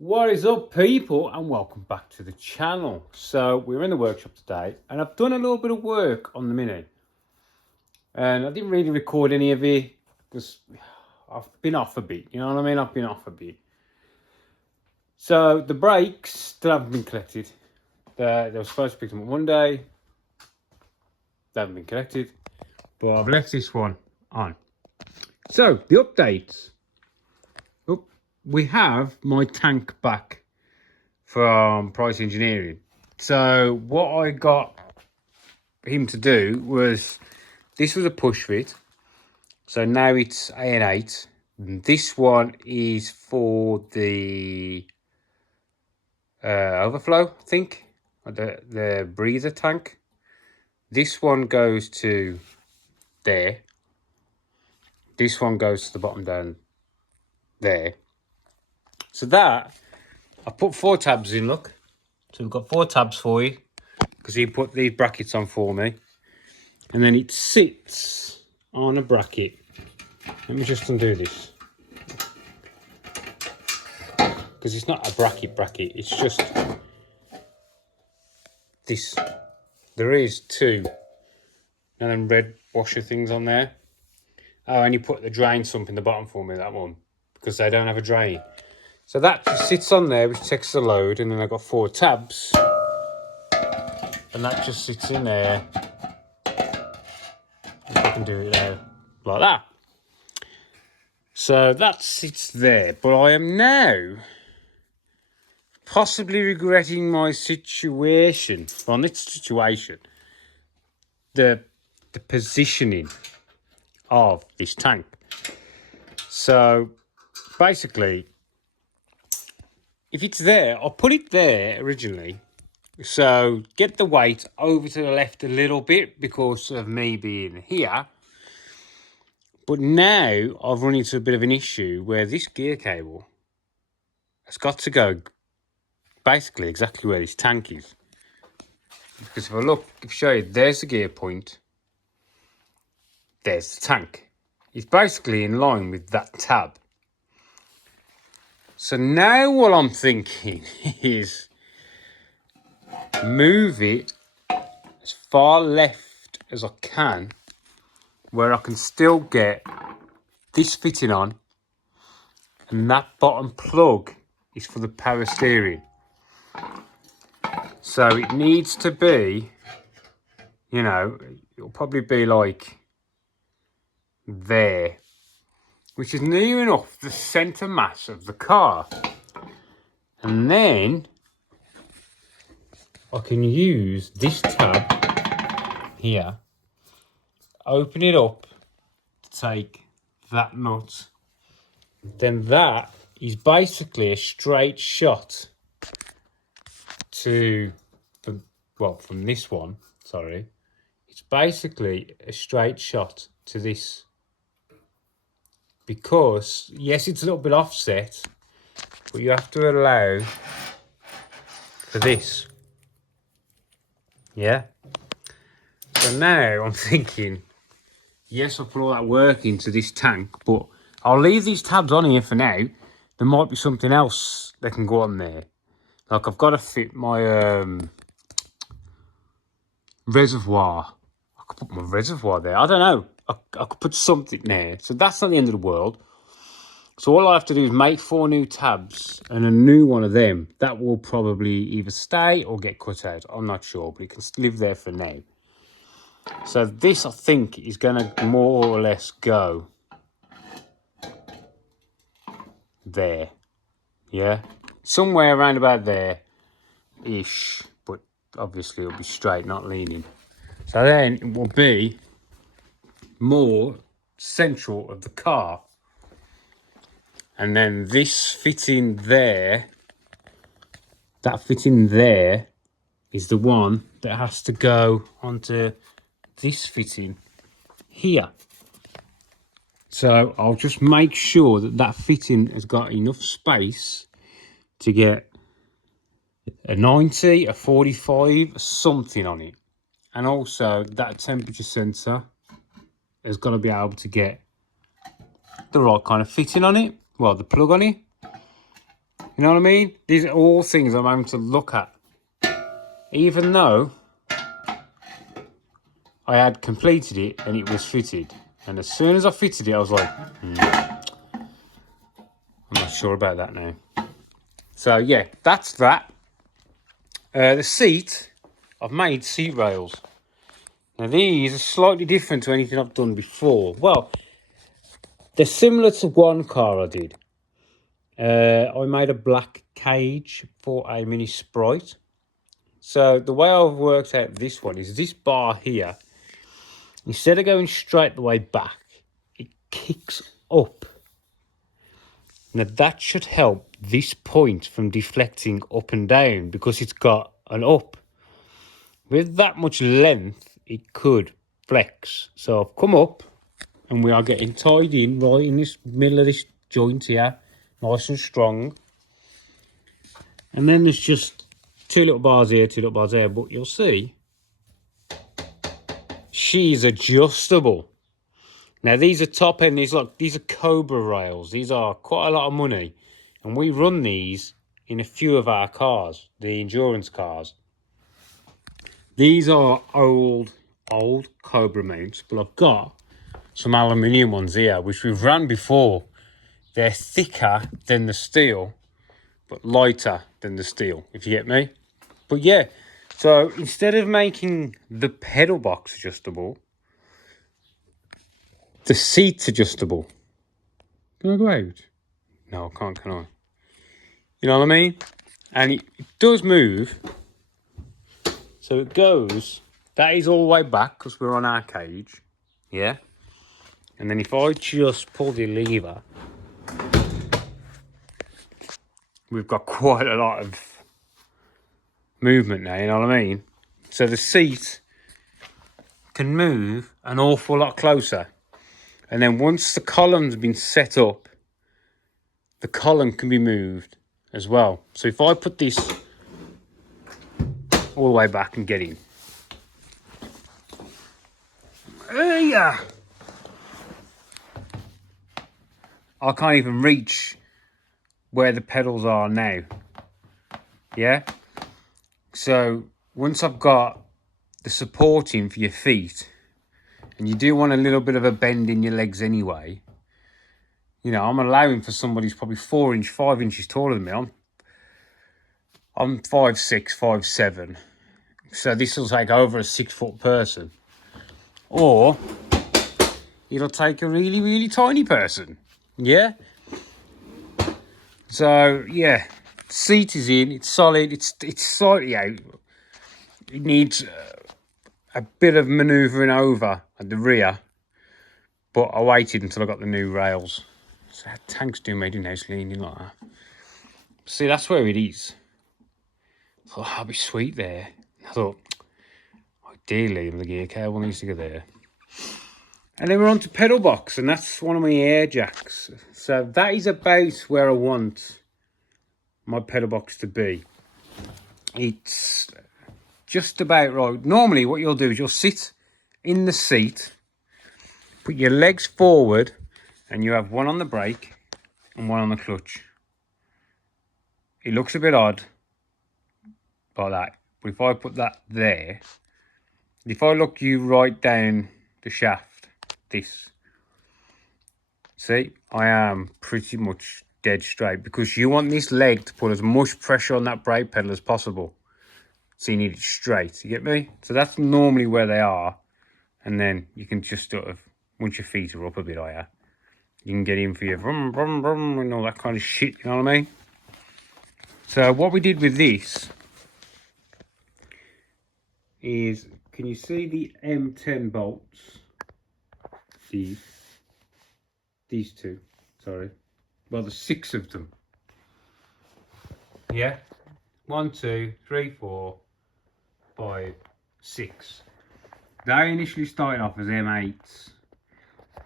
What is up, people, and welcome back to the channel. So we're in the workshop today and I've done a little bit of work on the Mini, and I didn't really record any of it because I've been off a bit, you know what I mean? I've been off a bit. So the brakes still haven't been collected. They were supposed to pick them up Monday. They haven't been collected, but I've left this one on. So the updates. Oh, we have my tank back from Price Engineering. So what I got him to do was, this was a push fit, so now it's AN8. This one is for the overflow, I think, the breather tank. This one goes to there. This one goes to the bottom down there. So that, I put 4 tabs in, look. So we've got 4 tabs for you, because he put these brackets on for me. And then it sits on a bracket. Let me just undo this, because it's not a bracket, it's just this. There is 2 and then red washer things on there. Oh, and you put the drain sump in the bottom for me, that one, because they don't have a drain. So that just sits on there, which takes the load, and then I've got 4 tabs, and that just sits in there. If I can do it there, like that. So that sits there, but I am now possibly regretting my situation. Well, not situation, the positioning of this tank. So basically, if it's there, I'll put it there originally. So get the weight over to the left a little bit because of me being here. But now I've run into a bit of an issue where this gear cable has got to go basically exactly where this tank is. Because if I show you, there's the gear point, there's the tank. It's basically in line with that tab. So now what I'm thinking is move it as far left as I can, where I can still get this fitting on, and that bottom plug is for the power steering. So it needs to be, you know, it'll probably be like there, which is near enough the centre mass of the car. And then I can use this tab here, open it up to take that nut. Then that is basically a straight shot to, from this one, sorry. It's basically a straight shot to this. Because, yes, it's a little bit offset, but you have to allow for this. Yeah? So now I'm thinking, yes, I'll put all that work into this tank, but I'll leave these tabs on here for now. There might be something else that can go on there. Like, I've got to fit my reservoir. I could put my reservoir there. I don't know. I could put something there. So that's not the end of the world. So all I have to do is make 4 new tabs and a new one of them. That will probably either stay or get cut out. I'm not sure, but it can live there for now. So this, I think, is going to more or less go there. Yeah? Somewhere around about there-ish. But obviously it'll be straight, not leaning. So then it will be more central of the car. And then this fitting there, that fitting there is the one that has to go onto this fitting here. So I'll just make sure that that fitting has got enough space to get a 90, a 45, something on it. And also that temperature sensor has got to be able to get the right kind of fitting on it. Well, the plug on it. You know what I mean? These are all things I'm having to look at. Even though I had completed it and it was fitted. And as soon as I fitted it, I was like, I'm not sure about that now. So yeah, that's that. The seat, I've made seat rails. Now these are slightly different to anything I've done before. Well, they're similar to one car I did. I made a black cage for a Mini Sprite. So the way I've worked out this one is this bar here, instead of going straight the way back, it kicks up. Now that should help this point from deflecting up and down because it's got an up. With that much length, it could flex. So I've come up and we are getting tied in right in this middle of this joint here, nice and strong. And then there's just two little bars here, two little bars there, but you'll see she's adjustable. Now these are top end, these are Cobra rails. These are quite a lot of money. And we run these in a few of our cars, the endurance cars. These are old Cobra mounts, but I've got some aluminium ones here, which we've run before. They're thicker than the steel, but lighter than the steel, if you get me. But yeah, so instead of making the pedal box adjustable, the seat's adjustable. Can I go out? No, I can't, can I? You know what I mean? And it does move. So it goes, that is all the way back because we're on our cage. Yeah. And then if I just pull the lever, we've got quite a lot of movement now, you know what I mean? So the seat can move an awful lot closer. And then once the column's been set up, the column can be moved as well. So if I put this all the way back and get in. Yeah. I can't even reach where the pedals are now. Yeah. So once I've got the supporting for your feet, and you do want a little bit of a bend in your legs anyway, you know, I'm allowing for somebody who's probably 5 inches taller than me. I'm 5'6", 5'7". So this will take over a 6 foot person. Or it'll take a really, really tiny person. Yeah? So, yeah. Seat is in. It's solid. It's slightly out. It needs a bit of manoeuvring over at the rear. But I waited until I got the new rails. So that tank's doing made in house leaning like that. See, that's where it is. I thought, that'd be sweet there. I thought, ideally, the gear cable needs to go there. And then we're on to pedal box, and that's one of my air jacks. So that is about where I want my pedal box to be. It's just about right. Normally what you'll do is you'll sit in the seat, put your legs forward, and you have one on the brake and one on the clutch. It looks a bit odd like that, but if I put that there, if I look you right down the shaft, this, see, I am pretty much dead straight because you want this leg to put as much pressure on that brake pedal as possible. So you need it straight, you get me? So that's normally where they are. And then you can just sort of, once your feet are up a bit higher, you can get in for your vroom, vroom, vroom, and all that kind of shit, you know what I mean? So what we did with this is, can you see the M10 bolts? These two, sorry. Well, there's 6 of them. Yeah? 1, 2, 3, 4, 5, 6. They initially started off as M8s.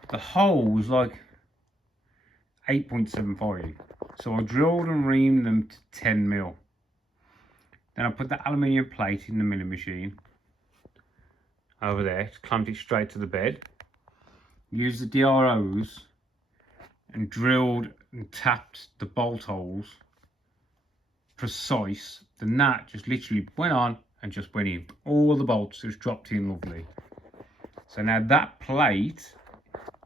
The hole was like 8.75. So I drilled and reamed them to 10 mil. Then I put the aluminium plate in the milling machine over there, clamped it straight to the bed. Used the DROs and drilled and tapped the bolt holes precise than that. Just literally went on and just went in. All the bolts just dropped in lovely. So now that plate,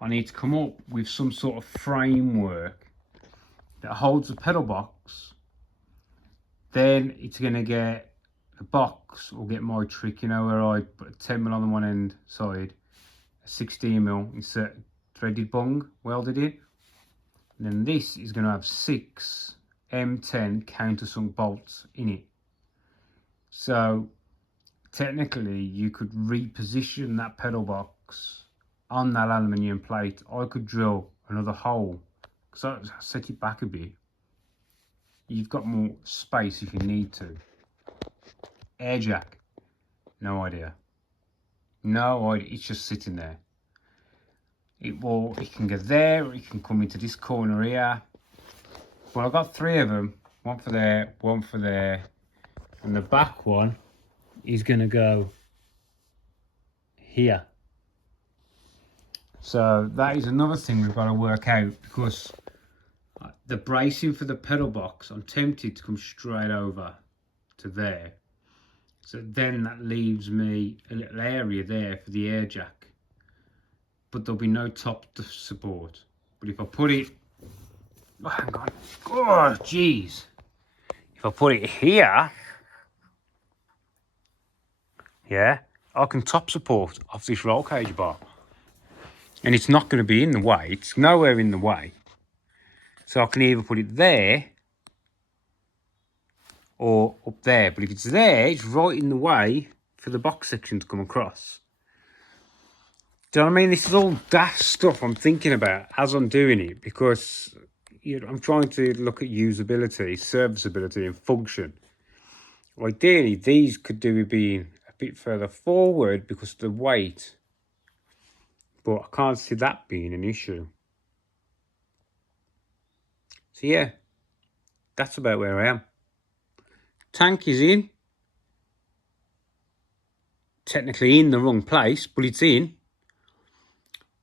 I need to come up with some sort of framework that holds the pedal box. Then it's going to get, the box will get my trick, you know, where I put a 10mm on the one end side, a 16mm insert threaded bung welded in. And then this is going to have 6 M10 countersunk bolts in it. So technically you could reposition that pedal box on that aluminium plate. I could drill another hole, because I set it back a bit. You've got more space if you need to. Air jack, no idea. No idea, it's just sitting there. It can go there, or it can come into this corner here. Well, I've got 3 of them, one for there, one for there, and the back one is going to go here. So that is another thing we've got to work out, because the bracing for the pedal box, I'm tempted to come straight over to there. So then that leaves me a little area there for the air jack, but there'll be no top support. But if I put it, oh, hang on, oh jeez, if I put it here, yeah, I can top support off this roll cage bar, and it's not going to be in the way. It's nowhere in the way, so I can either put it there or up there. But if it's there, it's right in the way for the box section to come across. Do you know what I mean? This is all daft stuff I'm thinking about as I'm doing it, because you know, I'm trying to look at usability, serviceability and function. Ideally, these could do with being a bit further forward because of the weight, but I can't see that being an issue. So yeah, that's about where I am. Tank is in. Technically in the wrong place, but it's in.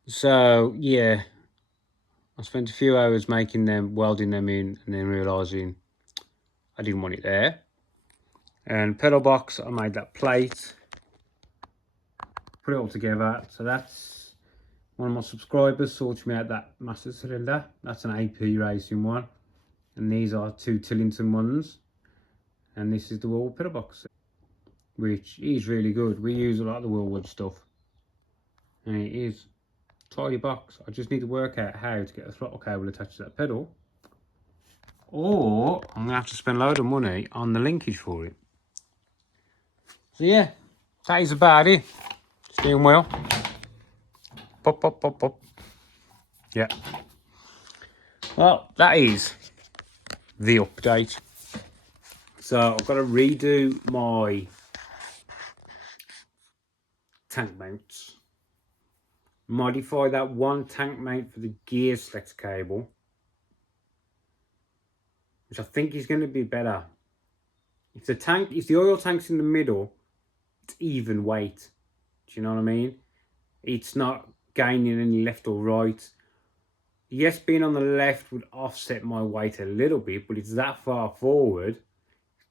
So yeah, I spent a few hours making them, welding them in, and then realising I didn't want it there. And pedal box, I made that plate, put it all together. So that's one of my subscribers sorted me out that master cylinder. That's an AP racing one, and these are 2 Tillington ones, and this is the Woolwood pedal box, which is really good. We use a lot of the Woolwood stuff, and it is tidy box. I just need to work out how to get a throttle cable attached to that pedal, or I'm gonna have to spend a load of money on the linkage for it. So yeah, that is about it. Steering wheel, pop, pop, pop, pop. Yeah. Well, that is the update. So I've got to redo my tank mounts, modify that one tank mount for the gear selector cable, which I think is going to be better. If the oil tank's in the middle, it's even weight. Do you know what I mean? It's not gaining any left or right. Yes, being on the left would offset my weight a little bit, but it's that far forward,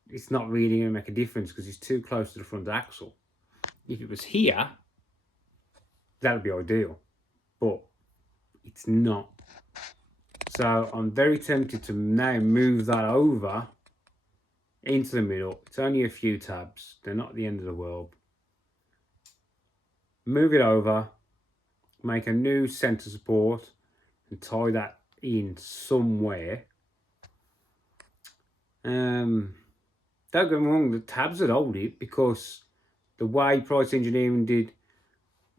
it's not really going to make a difference because it's too close to the front axle. If it was here, that would be ideal, but it's not. So I'm very tempted to now move that over into the middle. It's only a few tabs, they're not the end of the world. Move it over, make a new center support and tie that in somewhere. Don't get me wrong, the tabs would hold it, because the way Price Engineering did,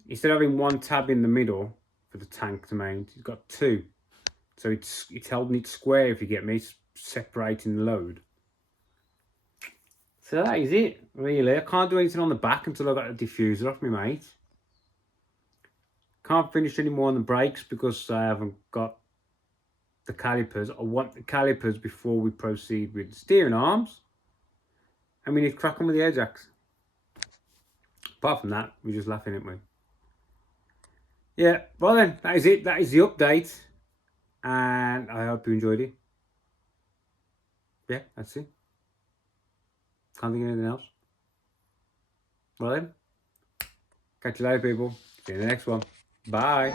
instead of having one tab in the middle for the tank to mount, it's got 2. So it's holding it square, if you get me, it's separating the load. So that is it, really. I can't do anything on the back until I got the diffuser off me, mate. Can't finish any more on the brakes because I haven't got the calipers. I want the calipers before we proceed with the steering arms. And we need to crack on with the air jacks. Apart from that, we're just laughing at me. Yeah, well then, that is it. That is the update. And I hope you enjoyed it. Yeah, that's it. Can't think of anything else. Well then, catch you later, people. See you in the next one. Bye.